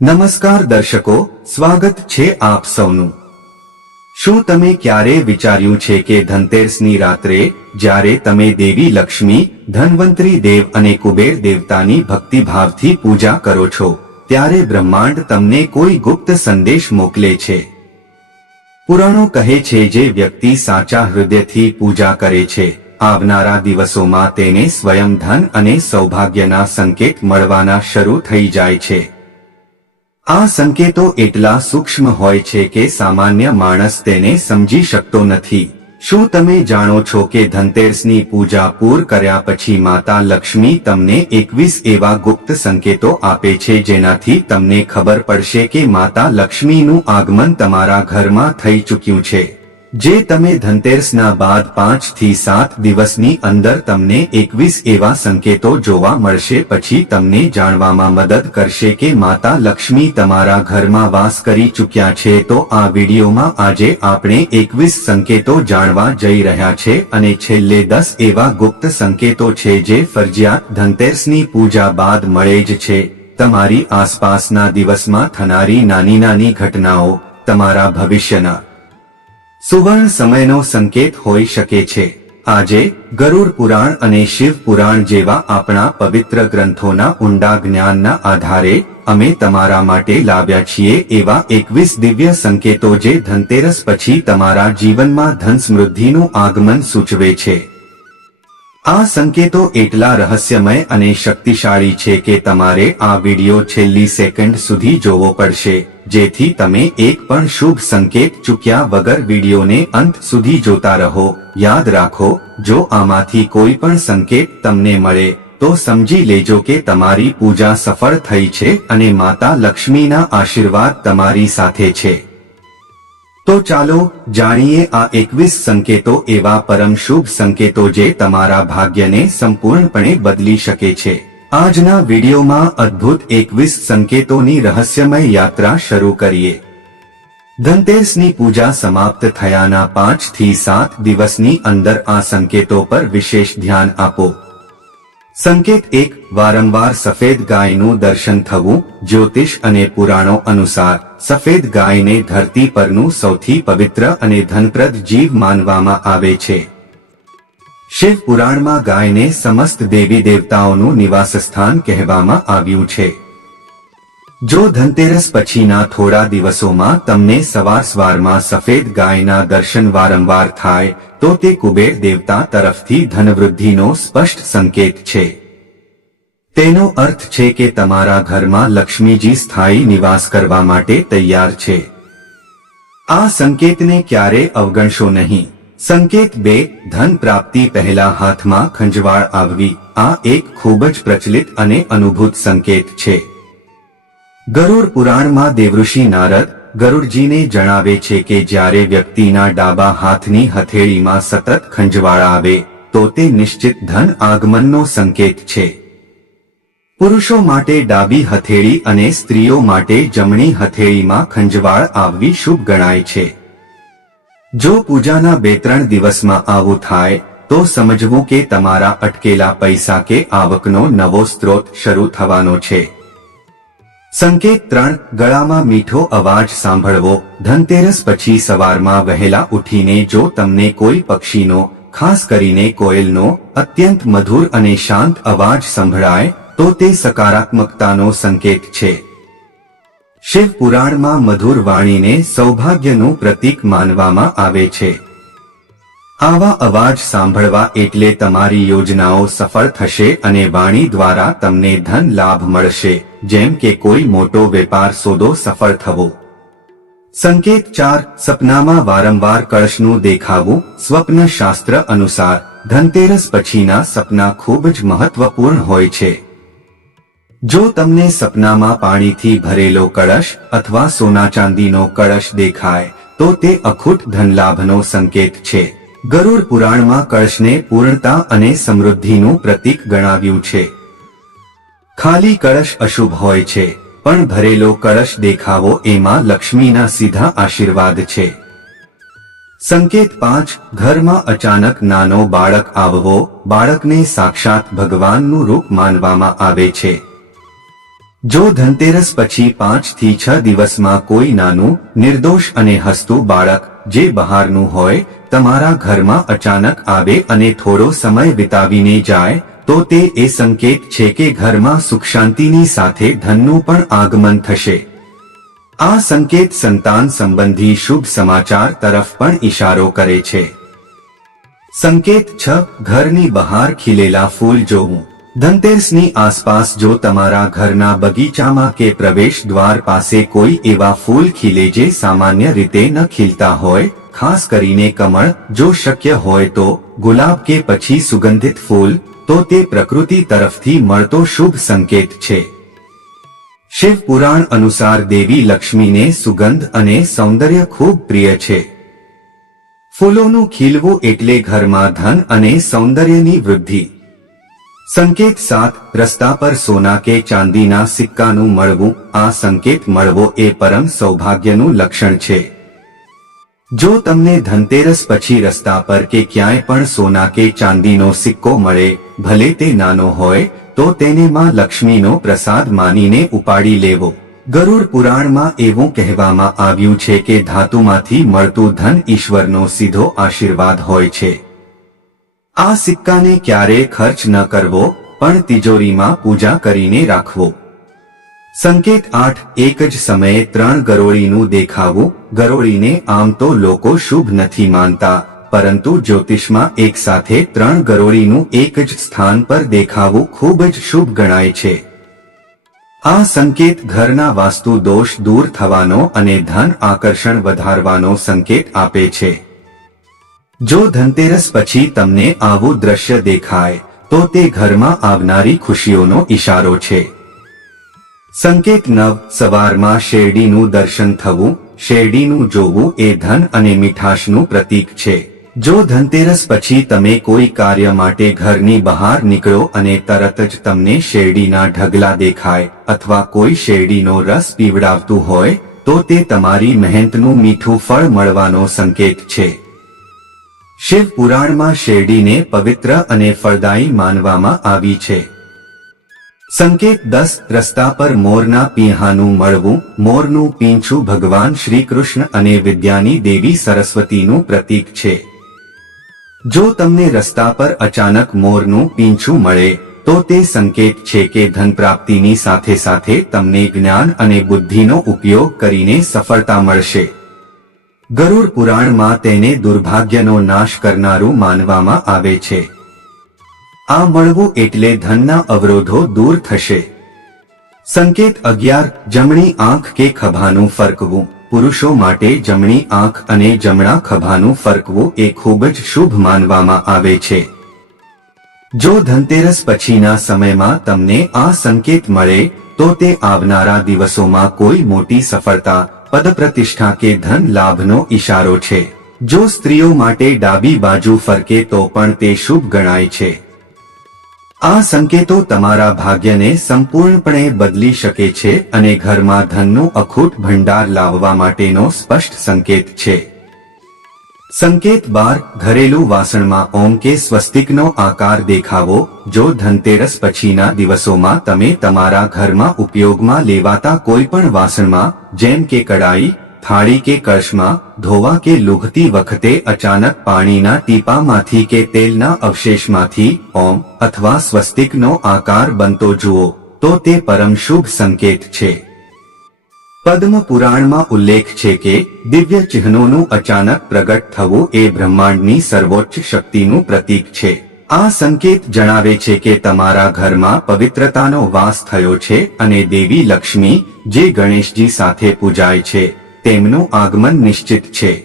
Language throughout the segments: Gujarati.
નમસ્કાર દર્શકો, સ્વાગત છે આપ સૌનું. શું તમે ક્યારે વિચાર્યું છે કે ધનતેરસની રાત્રે, જ્યારે તમે દેવી લક્ષ્મી, ધનવંતરી દેવ અને કુબેર દેવતાની ભક્તિભાવથી પૂજા કરો છો, ત્યારે બ્રહ્માંડ તમને કોઈ ગુપ્ત સંદેશ મોકલે છે? પુરાણો કહે છે, જે વ્યક્તિ સાચા હૃદયથી પૂજા કરે છે, આવનારા દિવસોમાં તેને સ્વયં ધન અને સૌભાગ્યના સંકેત મળવાના શરૂ થઈ જાય છે. આ સંકેતો એટલા સૂક્ષ્મ હોય છે કે સામાન્ય માણસ તેને સમજી શકતો નથી. શું તમે જાણો છો કે ધનતેરસની પૂજા પૂર કર્યા પછી માતા લક્ષ્મી તમને એકવીસ એવા ગુપ્ત સંકેતો આપે છે જેનાથી તમને ખબર પડશે કે માતા લક્ષ્મીનું આગમન તમારા ઘરમાં થઈ ચૂક્યું છે? જે તમે ધનતેરસના બાદ પાંચથી સાત દિવસની અંદર તમને એકવીસ એવા સંકેતો જોવા મળશે, પછી તમને જાણવામાં મદદ કરશે કે માતા લક્ષ્મી તમારા ઘરમાં વાસ કરી ચૂક્યા છે. તો આ વિડીયોમાં આજે આપણે એકવીસ સંકેતો જાણવા જઈ રહ્યા છે અને છેલ્લે દસ એવા ગુપ્ત સંકેતો છે જે ફરજિયાત ધનતેરસની પૂજા બાદ મળે જ છે. તમારી આસપાસના દિવસમાં થનારી નાની નાની ઘટનાઓ, તમારા ભવિષ્યના સુવર્ણ સમયનો સંકેત હોઈ શકે છે. આજે ગરુડ પુરાણ અને શિવ પુરાણ જેવા આપણા પવિત્ર ગ્રંથોના ઊંડા જ્ઞાનના આધારે અમે તમારા માટે લાવ્યા છીએ એવા એકવીસ દિવ્ય સંકેતો જે ધનતેરસ પછી તમારા જીવનમાં ધન સમૃદ્ધિનું આગમન સૂચવે છે. આ સંકેતો એટલા રહસ્યમય અને શક્તિશાળી છે કે તમારે આ વિડિયો છેલ્લી સેકન્ડ સુધી જોવો પડશે, જેથી તમે એક પણ શુભ સંકેત ચૂક્યા વગર વિડિયોને અંત સુધી જોતા રહો. યાદ રાખો, જો આમાંથી કોઈ પણ સંકેત તમને મળે, તો સમજી લેજો કે તમારી પૂજા સફળ થઈ છે અને માતા લક્ષ્મીના આશીર્વાદ તમારી સાથે છે. તો ચાલો જાણીએ આ એકવીસ સંકેતો એવા પરમ શુભ સંકેતો જે તમારા ભાગ્યને સંપૂર્ણપણે બદલી શકે છે. આજના વિડીયોમાં અદ્ભુત એકવીસ સંકેતોની રહસ્યમય યાત્રા શરૂ કરીએ. ધનતેરસની પૂજા સમાપ્ત થયાના પાંચથી સાત દિવસની અંદર આ સંકેતો પર વિશેષ ધ્યાન આપો. સંકેત એક, વારંવાર સફેદ ગાયનું દર્શન થવું, જ્યોતિષ અને પુરાણો અનુસાર, સફેદ ગાયને ધરતી પરનું સૌથી પવિત્ર અને ધનપ્રદ જીવ માનવામાં આવે છે. શિવ પુરાણમાં ગાયને સમસ્ત દેવી દેવતાઓનું નિવાસસ્થાન કહેવામાં આવ્યું છે. જો ધનતેરસ પછીના થોડા દિવસોમાં તમને સવાર સવારમાં સફેદ ગાયના દર્શન વારંવાર થાય, તો તે કુબેર દેવતા તરફથી ધનવૃદ્ધિનો સ્પષ્ટ સંકેત છે. તેનો અર્થ છે કે તમારા ઘરમાં લક્ષ્મીજી સ્થાયી નિવાસ કરવા માટે તૈયાર છે. આ સંકેતને ક્યારે અવગણશો નહીં. સંકેત બે, ધન પ્રાપ્તિ પહેલા હાથમાં ખંજવાળ આવવી, આ એક ખૂબ જ પ્રચલિત અને અનુભૂત સંકેત છે. ગરુડ પુરાણમાં દેવઋષિ નારદ ગરુડજીને જણાવે છે કે જ્યારે વ્યક્તિના ડાબા હાથની હથેળીમાં સતત ખંજવાળ આવે, તો તે નિશ્ચિત ધન આગમનનો સંકેત છે. પુરુષો માટે ડાબી હથેળી અને સ્ત્રીઓ માટે જમણી હથેળીમાં ખંજવાળ આવવી શુભ ગણાય છે. જો પૂજાના બે ત્રણ દિવસમાં આવું થાય, તો સમજવું કે તમારા અટકેલા પૈસા કે આવકનો નવો સ્ત્રોત શરૂ થવાનો છે. સંકેત ત્રણ, ગળામાં મીઠો અવાજ સાંભળવો. ધનતેરસ પછી સવારમાં વહેલા ઉઠીને જો તમને કોઈ પક્ષીનો, ખાસ કરીને કોયલનો, અત્યંત મધુર અને શાંત અવાજ સંભળાય, તો તે સકારાત્મકતાનો સંકેત છે. શિવ પુરાણમાં મધુર વાણીને સૌભાગ્યનું પ્રતીક માનવામાં આવે છે. આવા અવાજ સાંભળવા એટલે તમારી યોજનાઓ સફળ થશે અને વાણી દ્વારા તમને ધન લાભ મળશે, જેમ કે કોઈ મોટો વેપાર સોદો સફળ થવો. સંકેત ચાર, સપનામાં વારંવાર કળશનું દેખાવું સ્વપ્ન શાસ્ત્ર અનુસાર, ધનતેરસ પછીના સપના ખૂબ જ મહત્વપૂર્ણ હોય છે. જો તમને સપનામાં પાણીથી ભરેલો કળશ અથવા સોના ચાંદીનો કળશ દેખાય, તો તે અખૂટ ધનલાભનો સંકેત છે. ગરુડ પુરાણમાં કળશને પૂર્ણતા અને સમૃદ્ધિનું પ્રતીક ગણાવ્યું છે. ખાલી કળશ અશુભ હોય છે, પણ ભરેલો કળશ દેખાવો એમાં લક્ષ્મીના સીધા આશીર્વાદ છે. સંકેત પાંચ, ઘરમાં અચાનક નાનો બાળક આવવો, બાળકને સાક્ષાત ભગવાનનું રૂપ માનવામાં આવે છે. જો ધનતેરસ પછી પાંચથી છ દિવસમાં કોઈ નાનું, નિર્દોષ અને હસતું બાળક, જે બહારનું હોય તમારા ઘરમાં અચાનક આવે અને થોડો સમય વિતાવીને જાય, તો તે એ સંકેત છે કે ઘરમાં સુખ શાંતિની સાથે ધનનું પણ આગમન થશે. આ સંકેત સંતાન સંબંધી શુભ સમાચાર તરફ પણ ઇશારો કરે છે. સંકેત છ, ઘરની બહાર ખીલેલા ફૂલ જોવું. ધનતેરસની આસપાસ જો તમારા ઘરના બગીચામાં કે પ્રવેશ દ્વાર પાસે કોઈ એવા ફૂલ ખીલે જે સામાન્ય રીતે ન ખીલતા હોય ખાસ કરીને કમળ, જો શક્ય હોય તો, ગુલાબ કે પછી સુગંધિત ફૂલ, તો તે પ્રકૃતિ તરફથી મળતો શુભ સંકેત છે. શિવ પુરાણ અનુસાર દેવી લક્ષ્મીને સુગંધ અને સૌંદર્ય ખૂબ પ્રિય છે. ફૂલોનું ખીલવું એટલે ઘરમાં ધન અને સૌંદર્યની વૃદ્ધિ. સંકેત સાત, રસ્તા પર સોના કે ચાંદીના સિક્કાનું મળવું, આ સંકેત મળવો એ પરમ સૌભાગ્યનું લક્ષણ છે. જો તમને ધનતેરસ પછી રસ્તા પર કે ક્યાંય પણ સોના કે ચાંદીનો સિક્કો મળે, ભલે તે નાનો હોય, તો તેને માં લક્ષ્મીનો પ્રસાદ માનીને ઉપાડી લેવો. ગરુડ પુરાણમાં એવું કહેવામાં આવ્યું છે કે ધાતુમાંથી મળતું ધન ઈશ્વરનો સીધો આશીર્વાદ હોય છે. આ સિક્કાને ક્યારે ખર્ચ ન કરવો, પણ તિજોરીમાં પૂજા કરીને રાખવો. સંકેત આઠ, એક જ સમયે ત્રણ ગરોળીનું દેખાવું, ગરોળીને આમ તો લોકો શુભ નથી માનતા, પરંતુ જ્યોતિષમાં એક સાથે ત્રણ ગરોળીનું એક જ સ્થાન પર દેખાવું ખૂબ જ શુભ ગણાય છે. આ સંકેત ઘરના વાસ્તુ દોષ દૂર થવાનો અને ધન આકર્ષણ વધારવાનો સંકેત આપે છે. જો ધનતેરસ પછી તમને આવું દ્રશ્ય દેખાય, તો તે ઘરમાં આવનારી ખુશીઓનો ઇશારો છે. સંકેત નવ સવારમાં શેરડીનું દર્શન થવું, શેરડીનું જોવું એ ધન અને મીઠાશનું પ્રતીક છે. જો ધનતેરસ પછી તમે કોઈ કાર્ય માટે ઘરની બહાર નીકળો અને તરત જ તમને શેરડીના ઢગલા દેખાય અથવા કોઈ શેરડીનો રસ પીવડાવતું હોય, તો તે તમારી મહેનતનું મીઠું ફળ મળવાનો સંકેત છે. શિવ પુરાણમાં શેરડીને પવિત્ર અને ફળદાયી માનવામાં આવી છે. સંકેત દસ, રસ્તા પર મોરના પીહાનું મળવું, મોરનું પીંછું ભગવાન શ્રી કૃષ્ણ અને વિદ્યાની દેવી સરસ્વતીનું પ્રતીક છે. જો તમને રસ્તા પર અચાનક મોરનું પીંછું મળે, તો તે સંકેત છે કે ધન પ્રાપ્તિની સાથે સાથે તમને જ્ઞાન અને બુદ્ધિનો ઉપયોગ કરીને સફળતા મળશે. ગરુડ પુરાણમાં તેને દુર્ભાગ્યનો નાશ કરનારું માનવામાં આવે છે. આ મળવું એટલે ધનના અવરોધો દૂર થશે. સંકેત અગિયાર, જમણી આંખ કે ખભાનું ફરકવું. પુરુષો માટે જમણી આંખ અને જમણા ખભાનું ફરકવું એ ખૂબ જ શુભ માનવામાં આવે છે. જો ધનતેરસ પછીના સમયમાં તમને આ સંકેત મળે, તો તે આવનારા દિવસોમાં કોઈ મોટી સફળતા પદ પ્રતિષ્ઠા કે ધન લાભનો ઇશારો છે. જો સ્ત્રીઓ માટે ડાબી બાજુ ફરકે તો પણ તે શુભ ગણાય છે. આ સંકેતો તમારા ભાગ્યને સંપૂર્ણપણે બદલી શકે છે અને ઘરમાં ધનનું અખૂટ ભંડાર લાવવા માટેનો સ્પષ્ટ સંકેત છે. સંકેત બાર, ઘરેલું વાસણમાં ઓમ કે સ્વસ્તિકનો આકાર દેખાવો, જો ધનતેરસ પછીના દિવસોમાં તમે તમારા ઘરમાં ઉપયોગમાં લેવાતા કોઈ પણ વાસણમાં, જેમ કે કડાઈ થાળી કે કળશમાં ધોવા કે લુઘતી વખતે અચાનક પાણીના ટીપામાંથી કે તેલના અવશેષમાંથી, ઓમ, અથવા સ્વસ્તિકનો આકાર બનતો જુઓ, તો તે પરમ શુભ સંકેત છે. પદ્મ પુરાણમાં ઉલ્લેખ છે કે, દિવ્ય ચિહ્નોનું અચાનક પ્રગટ થવું એ બ્રહ્માંડની સર્વોચ્ચ શક્તિનું પ્રતીક છે. આ સંકેત જણાવે છે કે તમારા ઘરમાં પવિત્રતાનો વાસ થયો છે અને દેવી લક્ષ્મી, જે ગણેશજી સાથે પૂજાય છે. તેમનું આગમન નિશ્ચિત છે.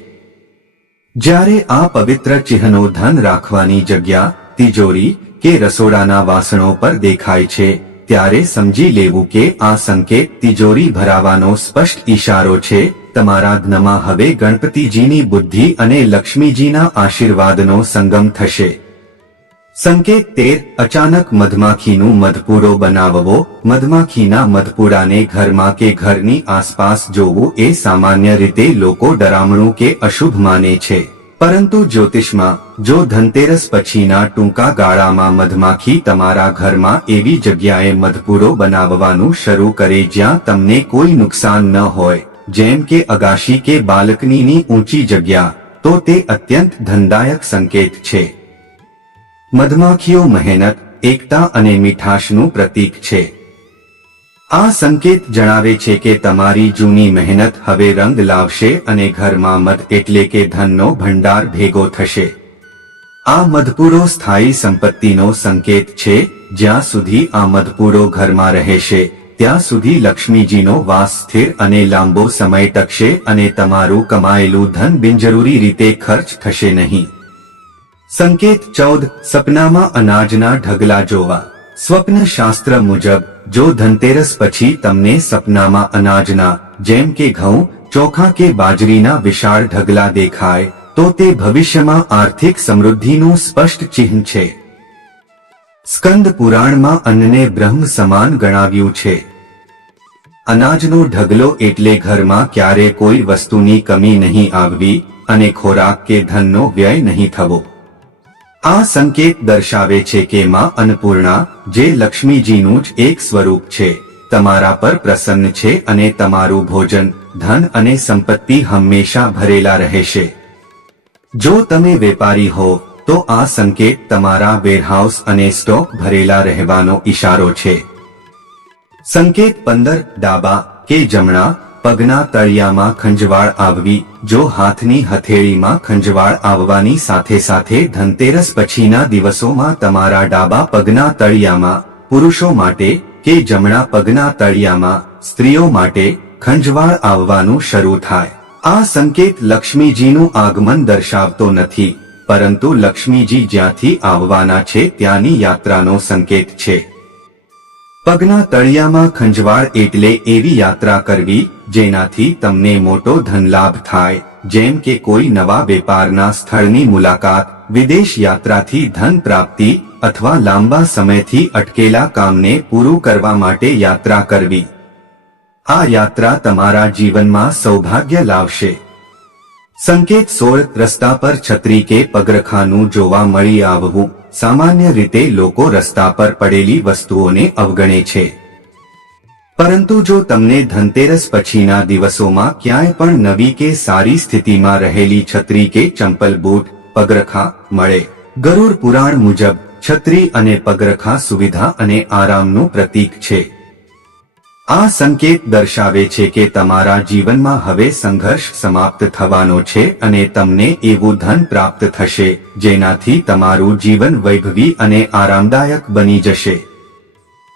જ્યારે આ પવિત્ર ચિહ્નો ધન રાખવાની જગ્યા, તિજોરી કે રસોડાના વાસણો પર દેખાય છે, ત્યારે સમજી લેવું કે આ સંકેત તિજોરી ભરાવાનો સ્પષ્ટ ઈશારો છે, તમારા જ્ઞમાં હવે ગણપતિજીની બુદ્ધિ અને લક્ષ્મીજીના આશીર્વાદનો સંગમ થશે. સંકેત તેર, અચાનક મધમાખીનું મધપૂરો બનાવવો. મધમાખીના મધપુરાને ઘરમાં કે ઘરની આસપાસ જોવું એ સામાન્ય રીતે લોકો ડરામણું કે અશુભ માને છે. પરંતુ જ્યોતિષમાં, જો ધનતેરસ પછીના ટૂંકા ગાળામાં મધમાખી તમારા ઘરમાં એવી જગ્યાએ મધપૂરો બનાવવાનું શરૂ કરે જ્યાં તમને કોઈ નુકસાન ન હોય, જેમ કે અગાશી કે બાલકનીની ઊંચી જગ્યા, તો તે અત્યંત ધનદાયક સંકેત છે. મધમાખીઓ મહેનત, એકતા અને મીઠાશનું પ્રતીક છે. આ સંકેત જણાવે છે કે તમારી જૂની મહેનત હવે રંગ લાવશે અને ઘરમાં મધ એટલે કે ધનનો ભંડાર ભેગો થશે. આ મધપૂરો સ્થાયી સંપત્તિનો સંકેત છે, જ્યાં સુધી આ મધપૂરો ઘરમાં રહેશે, ત્યાં સુધી લક્ષ્મીજીનો વાસ સ્થિર અને લાંબો સમય ટકશે અને તમારું કમાયેલું ધન બિનજરૂરી રીતે ખર્ચ થશે નહીં. સંકેત ચૌદ, સપનામાં અનાજના ઢગલા જોવા. સ્વપ્ન શાસ્ત્ર મુજબ, જો ધનતેરસ પછી તમને સપનામાં અનાજના, જેમ કે ઘઉં, ચોખા કે બાજરીના વિશાળ ઢગલા દેખાય, તો તે ભવિષ્યમાં આર્થિક સમૃદ્ધિનું સ્પષ્ટ ચિહ્ન છે. સ્કંદ પુરાણમાં અન્નને બ્રહ્મ સમાન ગણાવ્યું છે. અનાજનો ઢગલો એટલે ઘરમાં ક્યારે કોઈ વસ્તુની કમી નહીં આવવી અને ખોરાક કે ધનનો વ્યય નહીં થવો. આ સંકેત દર્શાવે છે કે માં અન્નપૂર્ણા, જે લક્ષ્મીજીનું જ એક સ્વરૂપ છે, તમારા પર પ્રસન્ન છે અને તમારું ભોજન, ધન અને સંપત્તિ હંમેશા ભરેલા રહેશે. જો તમે વેપારી હો, તો આ સંકેત તમારા વેરહાઉસ અને સ્ટોક ભરેલા રહેવાનો ઈશારો છે. સંકેત પંદર ડાબા કે જમણા, પગના તળિયામાં ખંજવાળ આવવી જો હાથની હથેળીમાં ખંજવાળ આવવાની સાથે સાથે ધનતેરસ પછીના દિવસોમાં તમારા ડાબા પગના તળિયામાં, પુરુષો માટે કે જમણા પગના તળિયામાં, સ્ત્રીઓ માટે ખંજવાળ આવવાનું શરૂ થાય. આ સંકેત લક્ષ્મીજીનું આગમન દર્શાવતો નથી, પરંતુ લક્ષ્મીજી જ્યાંથી આવવાના છે ત્યાંની યાત્રાનો સંકેત છે. પગના તળિયામાં ખંજવાળ એટલે એવી યાત્રા કરવી જેનાથી તમને મોટો ધનલાભ થાય, જેમ કે કોઈ નવા વેપારના સ્થળની મુલાકાત, વિદેશ યાત્રાથી ધન પ્રાપ્તિ અથવા લાંબા સમયથી અટકેલા કામને પૂરું કરવા માટે યાત્રા કરવી. આ યાત્રા તમારા જીવનમાં સૌભાગ્ય લાવશે. સંકેત સોળ રસ્તા પર છત્રી કે પગરખાનું જોવા મળી આવવું સામાન્ય રીતે લોકો રસ્તા પર પડેલી વસ્તુઓને અવગણે છે. પરંતુ જો તમને ધનતેરસ પછીના દિવસોમાં ક્યાંય પણ નવી કે સારી સ્થિતિમાં રહેલી છત્રી કે ચંપલ બૂટ, પગરખા મળે, ગરુડ પુરાણ મુજબ છત્રી અને પગરખા સુવિધા અને આરામનું પ્રતીક છે. આ સંકેત દર્શાવે છે કે તમારા જીવનમાં હવે સંઘર્ષ સમાપ્ત થવાનો છે અને તમને એવું ધન પ્રાપ્ત થશે, જેનાથી તમારું જીવન વૈભવી અને આરામદાયક બની જશે.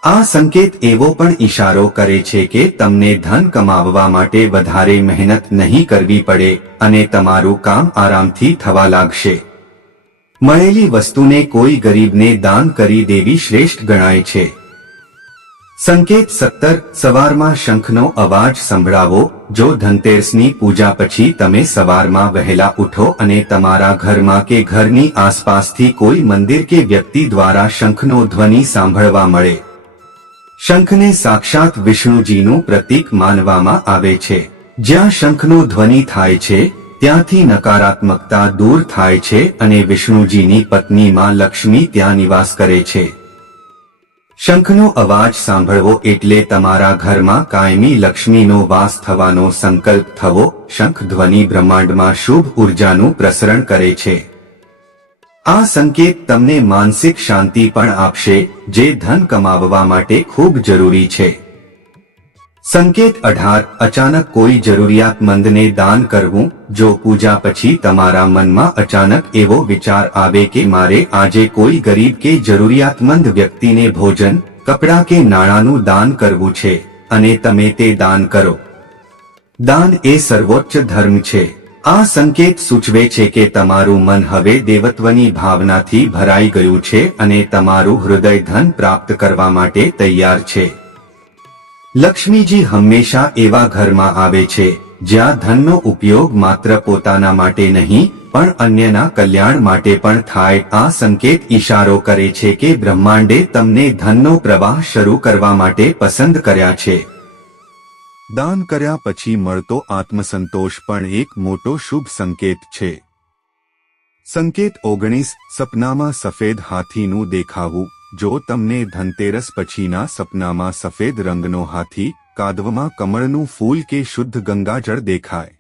આ સંકેત એવો પણ ઇશારો કરે છે કે તમને ધન કમાવવા માટે વધારે મહેનત નહીં કરવી પડે અને તમારું કામ આરામથી થવા લાગશે. મળેલી વસ્તુને કોઈ ગરીબને દાન કરી દેવી શ્રેષ્ઠ ગણાય છે. સંકેત સત્તર, સવારમાં શંખનો અવાજ સંભળાવો, જો ધનતેરસની પૂજા પછી તમે સવારમાં વહેલા ઉઠો અને તમારા ઘરમાં કે ઘરની આસપાસથી કોઈ મંદિર કે વ્યક્તિ દ્વારા શંખનો ધ્વનિ સાંભળવા મળે. શંખને સાક્ષાત વિષ્ણુજીનું પ્રતીક માનવામાં આવે છે. જ્યાં શંખનો ધ્વનિ થાય છે, ત્યાંથી નકારાત્મકતા દૂર થાય છે અને વિષ્ણુજીની પત્ની માં લક્ષ્મી ત્યાં નિવાસ કરે છે. શંખનો અવાજ સાંભળવો એટલે તમારા ઘરમાં કાયમી લક્ષ્મીનો વાસ થવાનો સંકલ્પ થવો, શંખ ધ્વનિ બ્રહ્માંડમાં શુભ ઉર્જાનું પ્રસરણ કરે છે. આ સંકેત તમને માનસિક શાંતિ પણ આપશે, જે ધન કમાવવા માટે ખૂબ જરૂરી છે. સંકેત અઢાર, અચાનક કોઈ જરૂરિયાતમંદને દાન કરવું, જો પૂજા પછી તમારા મનમાં અચાનક એવો વિચાર આવે કે મારે આજે કોઈ ગરીબ કે જરૂરિયાતમંદ વ્યક્તિને ભોજન, કપડાં કે નાણાંનું દાન કરવું છે, અને તમે તે દાન કરો. દાન એ સર્વોચ્ચ ધર્મ છે. આ સંકેત સૂચવે છે કે તમારું મન હવે દેવત્વની ભાવનાથી ભરાઈ ગયું છે અને તમારું હૃદય ધન પ્રાપ્ત કરવા માટે તૈયાર છે. લક્ષ્મીજી હંમેશા એવા ઘરમાં આવે છે, જ્યાં ધનનો ઉપયોગ માત્ર પોતાના માટે નહીં, પણ અન્યના કલ્યાણ માટે પણ થાય. આ સંકેત ઈશારો કરે છે કે બ્રહ્માંડે તમને ધનનો પ્રવાહ શરૂ કરવા માટે પસંદ કર્યા છે. દાન કર્યા પછી મળતો આત્મસંતોષ પણ એક મોટો શુભ સંકેત છે. સંકેત ઓગણીસ, સપનામાં સફેદ હાથીનું દેખાવું. જો તમને ધનતેરસ પછીના સપનામાં સફેદ રંગનો હાથી, કાદવમાં કમળનું ફૂલ કે શુદ્ધ ગંગાજળ દેખાય.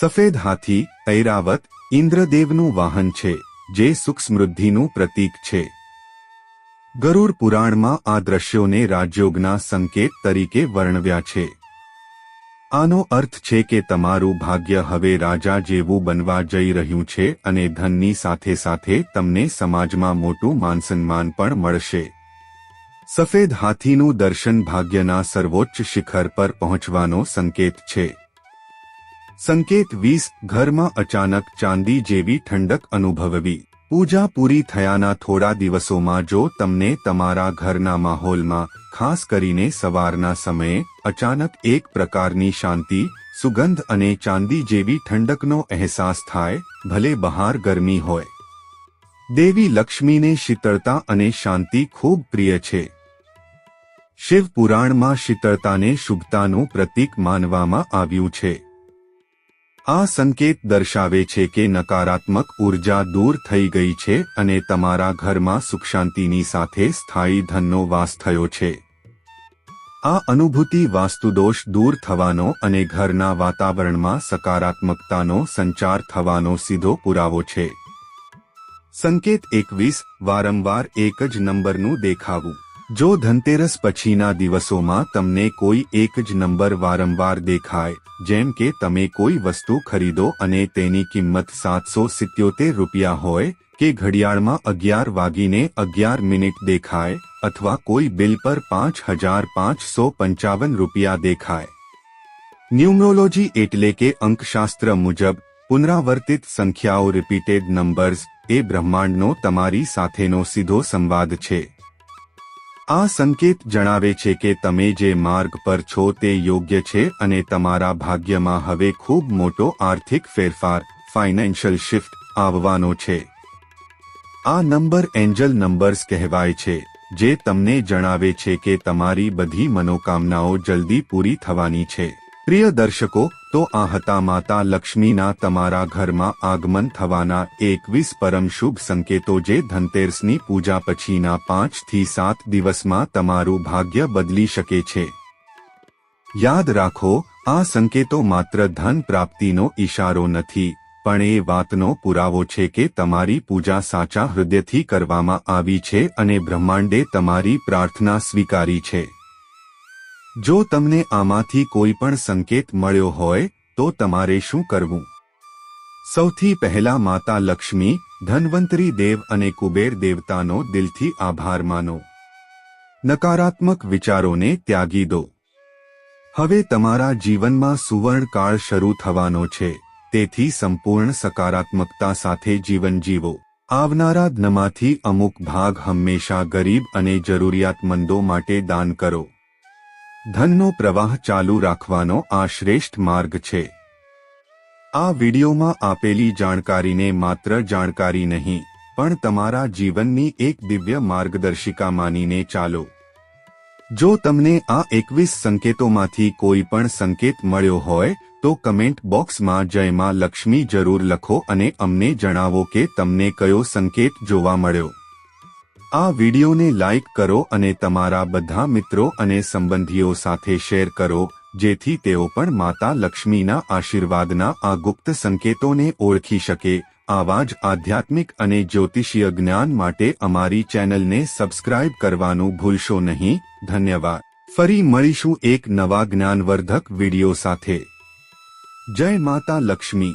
સફેદ હાથી, ઐરાવત, ઇન્દ્રદેવનું વાહન છે, જે સુખ સમૃદ્ધિનું પ્રતીક છે. ગરુડ પુરાણમાં આ દ્રશ્યોને રાજયોગના સંકેત તરીકે વર્ણવ્યા છે. આનો અર્થ છે કે તમારું ભાગ્ય હવે રાજા જેવું બનવા જઈ રહ્યું છે અને ધનની સાથે સાથે તમને સમાજમાં મોટું માનસન્માન પણ મળશે. સફેદ હાથીનું દર્શન ભાગ્યના સર્વોચ્ચ શિખર પર પહોંચવાનો સંકેત છે. સંકેત વીસ, ઘરમાં અચાનક ચાંદી જેવી ઠંડક અનુભવવી. પૂજા પૂરી થયાના થોડા દિવસોમાં જો તમને તમારા ઘરના માહોલમાં, ખાસ કરીને સવારના સમયે, અચાનક એક પ્રકારની શાંતિ, સુગંધ અને ચાંદી જેવી ઠંડકનો અહેસાસ થાય, ભલે બહાર ગરમી હોય. દેવી લક્ષ્મીને શીતળતા અને શાંતિ ખૂબ પ્રિય છે. શિવ પુરાણમાં શીતળતાને શુભતાનું પ્રતીક માનવામાં આવ્યું છે. આ સંકેત દર્શાવે છે કે નકારાત્મક ઊર્જા દૂર થઈ ગઈ છે અને તમારા ઘરમાં સુખ શાંતિની સાથે સ્થાયી ધનનો વાસ થયો છે. આ અનુભૂતિ વાસ્તુદોષ દૂર થવાનો અને ઘરના વાતાવરણમાં સકારાત્મકતાનો સંચાર થવાનો સીધો પુરાવો છે. સંકેત એકવીસ, વારંવાર એક જ નંબરનું દેખાવું. જો ધનતેરસ પછીના દિવસોમાં તમને કોઈ એક જ નંબર વારંવાર દેખાય, જેમ કે તમે કોઈ વસ્તુ ખરીદો અને તેની કિંમત સાતસો સિત્યોતેર રૂપિયા હોય, કે ઘડિયાળમાં અગિયાર વાગીને અગિયાર મિનિટ દેખાય, અથવા કોઈ બિલ પર પાંચ હજાર પાંચસો પંચાવન રૂપિયા દેખાય. ન્યુમરોલોજી એટલે કે અંકશાસ્ત્ર મુજબ, પુનરાવર્તિત સંખ્યાઓ રિપીટેડ નંબર્સ એ બ્રહ્માંડનો તમારી સાથેનો સીધો સંવાદ છે. આ સંકેત જણાવે છે કે તમે જે માર્ગ પર છો તે યોગ્ય છે અને તમારા ભાગ્યમાં હવે ખૂબ મોટો આર્થિક ફેરફાર ફાઇનાન્શિયલ શિફ્ટ આવવાનો છે. આ નંબર એન્જલ નંબર્સ કહેવાય છે, જે તમને જણાવે છે કે તમારી બધી મનોકામનાઓ જલ્દી પૂરી થવાની છે. પ્રિય દર્શકો, તો આ હતા માતા લક્ષ્મીના તમારા ઘરમાં આગમન થવાના એકવીસ પરમ શુભ સંકેતો જે ધનતેરસની પૂજા પછીના પાંચથી સાત દિવસમાં તમારું ભાગ્ય બદલી શકે છે. યાદ રાખો, આ સંકેતો માત્ર ધન પ્રાપ્તિનો ઈશારો નથી, પણ એ વાતનો પુરાવો છે કે તમારી પૂજા સાચા હૃદયથી કરવામાં આવી છે અને બ્રહ્માંડે તમારી પ્રાર્થના સ્વીકારી છે. જો તમને આમાંથી કોઈ પણ સંકેત મળ્યો હોય, તો તમારે શું કરવું? સૌથી પહેલા માતા લક્ષ્મી, ધનવંતરી દેવ અને કુબેર દેવતાનો દિલથી આભાર માનો. નકારાત્મક વિચારોને ત્યાગી દો. હવે તમારા જીવનમાં સુવર્ણકાળ શરૂ થવાનો છે, તેથી સંપૂર્ણ સકારાત્મકતા સાથે જીવન જીવો. આવનારા જ્ઞમાંથી અમુક ભાગ હંમેશા ગરીબ અને જરૂરિયાતમંદો માટે દાન કરો. ધનનો પ્રવાહ ચાલુ રાખવાનો આ શ્રેષ્ઠ માર્ગ છે. આ વિડિયોમાં આપેલી જાણકારીને માત્ર જાણકારી નહીં, પણ તમારા જીવનની એક દિવ્ય માર્ગદર્શિકા માનીને ચાલો. જો તમને આ એકવીસ સંકેતોમાંથી કોઈ પણ સંકેત મળ્યો હોય, તો કમેન્ટ બોક્સમાં જયમાં લક્ષ્મી જરૂર લખો અને અમને જણાવો કે તમને કયો સંકેત જોવા મળ્યો. આ વિડીયોને લાઇક કરો અને તમારા બધા મિત્રો અને સંબંધીઓ સાથે શેર કરો, જેથી તેઓ પણ માતા લક્ષ્મીના આશીર્વાદના આ ગુપ્ત સંકેતોને ઓળખી શકે. આવા જ આધ્યાત્મિક અને જ્યોતિષીય જ્ઞાન માટે અમારી ચેનલને સબસ્ક્રાઇબ કરવાનું ભૂલશો નહીં. ધન્યવાદ. ફરી મળીશું એક નવા જ્ઞાનવર્ધક વિડિયો સાથે. જય માતા લક્ષ્મી.